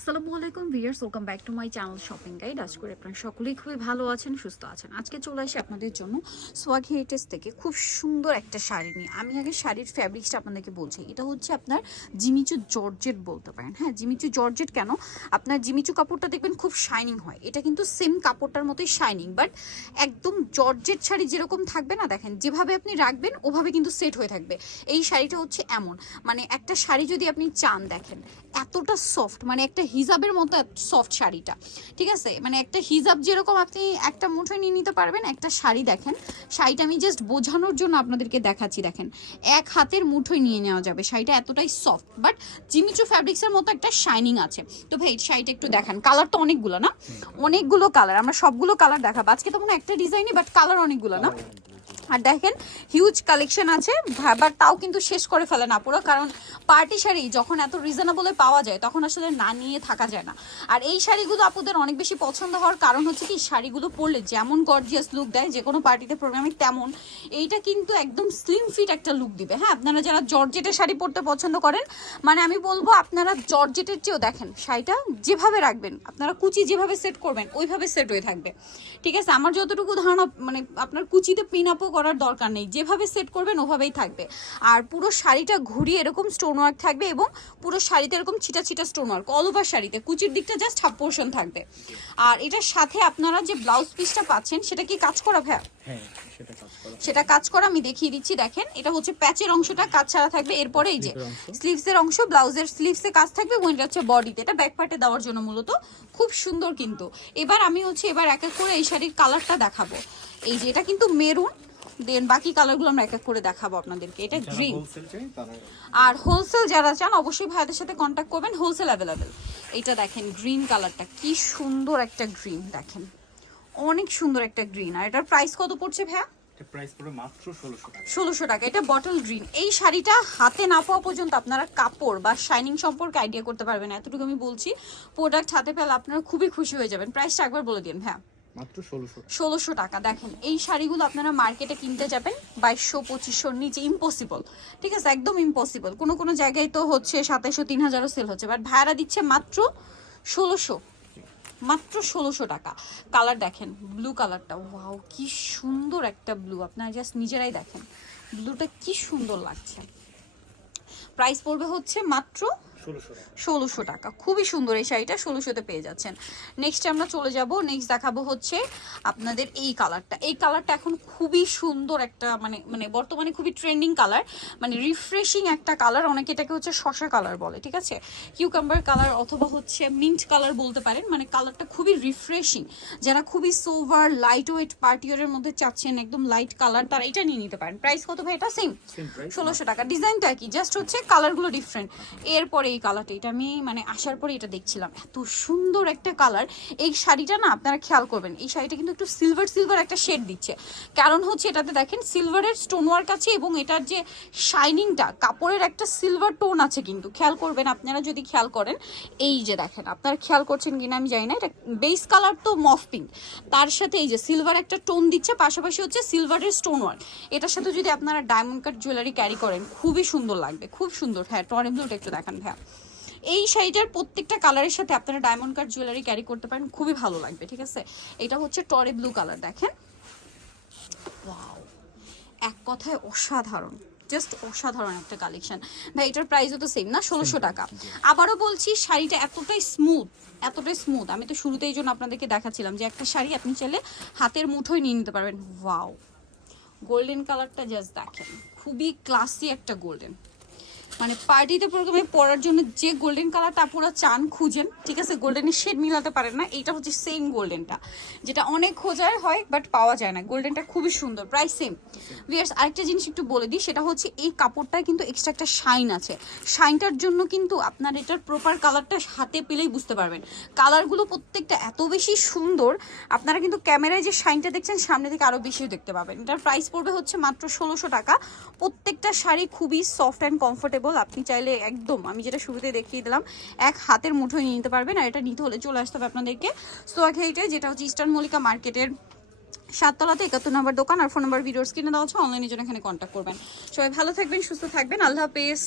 আসসালামু আলাইকুম viewers welcome back to my channel shopping guide. আজ করে আপনারা সকলেই খুবই ভালো আছেন, সুস্থ আছেন। আজকে চলে আসি আপনাদের জন্য সোয়াগ হেরিটেজ থেকে খুব সুন্দর একটা শাড়ি নিয়ে। আমি আগে শাড়ির ফ্যাব্রিক্সটা আপনাদেরকে বলছি। এটা হচ্ছে আপনার জিমিচু জর্জেট বলতে পারেন। হ্যাঁ জিমিচু জর্জেট কেন? আপনার জিমিচু কাপড়টা দেখবেন খুব শাইনিং হয়। এটা কিন্তু সেম কাপড়টার মতোই শাইনিং বাট একদম জর্জেট শাড়ি যেরকম থাকবে না, দেখেন, যেভাবে আপনি রাখবেন, ওভাবে কিন্তু সেট হয়ে থাকবে। এই শাড়িটা হচ্ছে এমন। মানে একটা শাড়ি যদি আপনি চান, দেখেন এতটা সফট মানে একটা হিজাবের মতো সফট শাড়িটা ঠিক আছে? মানে একটা হিজাব যেরকম আপনি একটা মুঠোয় নিয়ে নিতে পারবেন একটা শাড়ি দেখেন। শাড়িটা আমি জাস্ট বোঝানোর জন্য আপনাদেরকে দেখাচ্ছি দেখেন। এক হাতের মুঠোয় নিয়ে নেওয়া যাবে শাড়িটা এতটাই সফট বাট জিমিচু ফ্যাব্রিক্সের মতো একটা শাইনিং আছে। তো ভাই শাড়িটা একটু দেখান কালার তো অনেকগুলো না? অনেকগুলো কালার আমরা সবগুলো কালার দেখাবো। আজকে তো মনে একটা ডিজাইনই বাট কালার অনেকগুলো না? আর দেখেন হিউজ কালেকশন আছে। বাট তাও কিন্তু শেষ করে ফেলে না পুরো কারণ পার্টি শাড়ি যখন এত রিজনেবলে পাওয়া যায়, তখন আসলে না নিয়ে থাকা যায় না। আর এই শাড়িগুলো আপুদের অনেক বেশি পছন্দ হওয়ার কারণ হচ্ছে কি, শাড়িগুলো পরলে যেমন গর্জিয়াস লুক দেয়, যে কোনো পার্টিতে প্রোগ্রামে তেমন, এইটা কিন্তু একদম স্লিম ফিট একটা লুক দিবে। হ্যাঁ আপনারা যারা জর্জেটের শাড়ি পরতে পছন্দ করেন মানে আমি বলব আপনারা জর্জেটের চেয়েও দেখেন, শাড়িটা যেভাবে রাখবেন, আপনারা কুচি যেভাবে সেট করবেন, ওইভাবে সেট হয়ে থাকবে। ঠিক আছে, আমার যতটুকু ধারণা মানে আপনার কুচিতে পিন আপও করার দরকার নেই। যেভাবে সেট করবেন ওভাবেই থাকবে। আর পুরো শাড়িটা ঘুরিয়ে এরকম স্টোন ওয়ার্ক থাকবে এবং পুরো শাড়িতে এরকম ছিটা ছিটা স্টোন ওয়ার্ক অল ওভার শাড়িতে। কুচির দিকটা জাস্ট হাফ পোর্শন থাকবে। আর এটার সাথে আপনারা যে ব্লাউজ পিসটা পাচ্ছেন সেটা কি কাজ করা ভাইয়া? হ্যাঁ সেটা কাজ করা। আমি দেখিয়ে দিচ্ছি দেখেন। এটা হচ্ছে প্যাচের অংশটা কাজ ছাড়া থাকবে। এরপরে এই যে। স্লিভসের অংশ। ব্লাউজের স্লিভসে কাজ থাকবে এবং এটা হচ্ছে বডিতে এটা ব্যাক পার্টে দেওয়ার জন্য মূলত। খুব সুন্দর কিন্তু। এবার আমি হচ্ছে এবার এক এক করে এই শাড়ির কালারটা দেখাবো। এই যে এটা কিন্তু মেরুন দেন বাকি কালারগুলো আমরা এক এক করে দেখাবো আপনাদেরকে। এটা গ্রিন আর হোলসেল যারা চান অবশ্যই ভাইদের সাথে কন্ট্যাক্ট করবেন। হোলসেল অ্যাভেলেবেল এটা দেখেন গ্রিন কালারটা। কি সুন্দর একটা গ্রিন দেখেন। অনেক সুন্দর একটা গ্রিন আর এটার প্রাইস কত পড়ছে ভাইয়া? ষোলোশো টাকা। এটা বটল গ্রিন এই শাড়িটা হাতে না পাওয়া পর্যন্ত আপনারা কাপড় বা শাইনিং সম্পর্কে আইডিয়া করতে পারবেন এতটুকু আমি বলছি। প্রোডাক্ট হাতে পেলে আপনারা খুবই খুশি হয়ে যাবেন। প্রাইসটা একবার বলে দিন হ্যাঁ ষোলোশো টাকা। দেখেন, এই শাড়িগুলো আপনারা মার্কেটে কিনতে যাবেন বাইশশো পঁচিশশোর নিচে ইম্পসিবল ঠিক আছে, একদম ইম্পসিবল কোনো কোনো জায়গায় তো হচ্ছে সাতাইশশো তিন হাজারও সেল হচ্ছে। বাট ভাড়া দিচ্ছে মাত্র ষোলোশো। মাত্র ষোলোশো টাকা। কালার দেখেন ব্লু কালারটা ওয়াও কি সুন্দর একটা ব্লু আপনারা জাস্ট নিজেরাই দেখেন। ব্লুটা কি সুন্দর লাগছে। প্রাইস পড়বে হচ্ছে মাত্র ষোলোশো টাকা। খুবই সুন্দর এই শাড়িটা ষোলোশোতে পেয়ে যাচ্ছেন। নেক্সট আমরা চলে যাব। নেক্সট দেখাবো হচ্ছে আপনাদের এই কালারটা এই কালারটা এখন খুবই সুন্দর একটা মানে মানে বর্তমানে খুবই ট্রেন্ডিং কালার মানে রিফ্রেশিং একটা কালার অনেকে এটাকে হচ্ছে শশা কালার বলে ঠিক আছে? কিউকাম্বার কালার অথবা হচ্ছে মিন্ট কালার বলতে পারেন মানে কালারটা খুবই রিফ্রেশিং যারা খুবই সোভার লাইট ওয়েট পার্টিওয়ারের মধ্যে চাচ্ছেন একদম লাইট কালার তারা এটা নিয়ে নিতে পারেন। প্রাইস কত ভাই? এটা সেম সেম ষোলোশো টাকা। ডিজাইনটা কি? জাস্ট হচ্ছে কালারগুলো ডিফারেন্ট এরপরে এই কালারটা এটা আমি মানে আসার পরে এটা দেখছিলাম। এত সুন্দর একটা কালার এই শাড়িটা না আপনারা খেয়াল করবেন, এই শাড়িটা কিন্তু একটু সিলভার সিলভার একটা শেড দিচ্ছে। কারণ হচ্ছে এটাতে দেখেন সিলভারের স্টোন ওয়ার্ক আছে এবং এটার যে শাইনিংটা কাপড়ের একটা সিলভার টোন আছে কিন্তু। খেয়াল করবেন, আপনারা যদি খেয়াল করেন, এই যে দেখেন, আপনারা খেয়াল করছেন কিনা আমি জানি না, এটা বেস কালার তো মফ পিঙ্ক তার সাথে এই যে সিলভার একটা টোন দিচ্ছে, পাশাপাশি হচ্ছে সিলভারের স্টোন ওয়ার্ক এটার সাথে যদি আপনারা ডায়মন্ড কাট জুয়েলারি ক্যারি করেন, খুবই সুন্দর লাগবে, খুব সুন্দর। হ্যাঁ টরে ব্লুটা একটু দেখান হ্যাঁ এই শাড়িটার প্রত্যেকটা কালারের সাথে আপনারা ডায়মন্ড কাট জুয়েলারি ক্যারি করতে পারেন খুবই ভালো লাগবে ঠিক আছে? এটা হচ্ছে টরে ব্লু কালার দেখেন। এক কথায় অসাধারণ জাস্ট অসাধারণ একটা কালেকশন ভাই এটার প্রাইসও তো সেম না ষোলোশো টাকা। আবারও বলছি শাড়িটা এতটাই স্মুথ এতটাই স্মুথ আমি তো শুরুতেই জন্য আপনাদেরকে দেখাচ্ছিলাম যে একটা শাড়ি আপনি চাইলে হাতের মুঠোয় নিয়ে নিতে পারবেন। ওয়াও গোল্ডেন কালারটা জাস্ট দেখেন খুবই ক্লাসি একটা গোল্ডেন মানে পার্টিতে প্রোগ্রামে পরার জন্য যে গোল্ডেন কালারটা আপনারা চান, খুঁজেন, ঠিক আছে? গোল্ডেনের শেড মিলাতে পারেন না, এইটা হচ্ছে সেম গোল্ডেনটা যেটা অনেক খোঁজার হয় বাট পাওয়া যায় না। গোল্ডেনটা খুবই সুন্দর প্রায় সেম ভিয়ার্স আরেকটা জিনিস একটু বলে দিই, সেটা হচ্ছে এই কাপড়টায় কিন্তু এক্সট্রা একটা শাইন আছে। শাইনটার জন্য কিন্তু আপনার এটার প্রপার কালারটা হাতে পেলেই বুঝতে পারবেন। কালারগুলো প্রত্যেকটা এত বেশি সুন্দর, আপনারা কিন্তু ক্যামেরায় যে শাইনটা দেখছেন, সামনে থেকে আরও বেশিও দেখতে পাবেন। এটার প্রাইস পড়বে হচ্ছে মাত্র ষোলোশো টাকা। প্রত্যেকটা শাড়ি খুবই সফট অ্যান্ড কমফোর্টেবল আপনি চাইলে একদম, আমি যেটা শুরুতে দেখিয়ে দিলাম, এক হাতের মুঠোয় নিয়ে নিতে পারবেন আর এটা নিতে হলে চলে আসতে হবে আপনাদেরকে সোয়াক হেইটে যেটা হচ্ছে ইস্টার্ন মল্লিকা মার্কেটের সাততলাতে একাত্তর নম্বর দোকান আর ফোন নম্বর ভিডিওর স্ক্রিনে দেওয়া হচ্ছে অনলাইনের জন্য এখানে কন্ট্যাক্ট করবেন। সবাই ভালো থাকবেন, সুস্থ থাকবেন, আল্লাহ হাফেজ।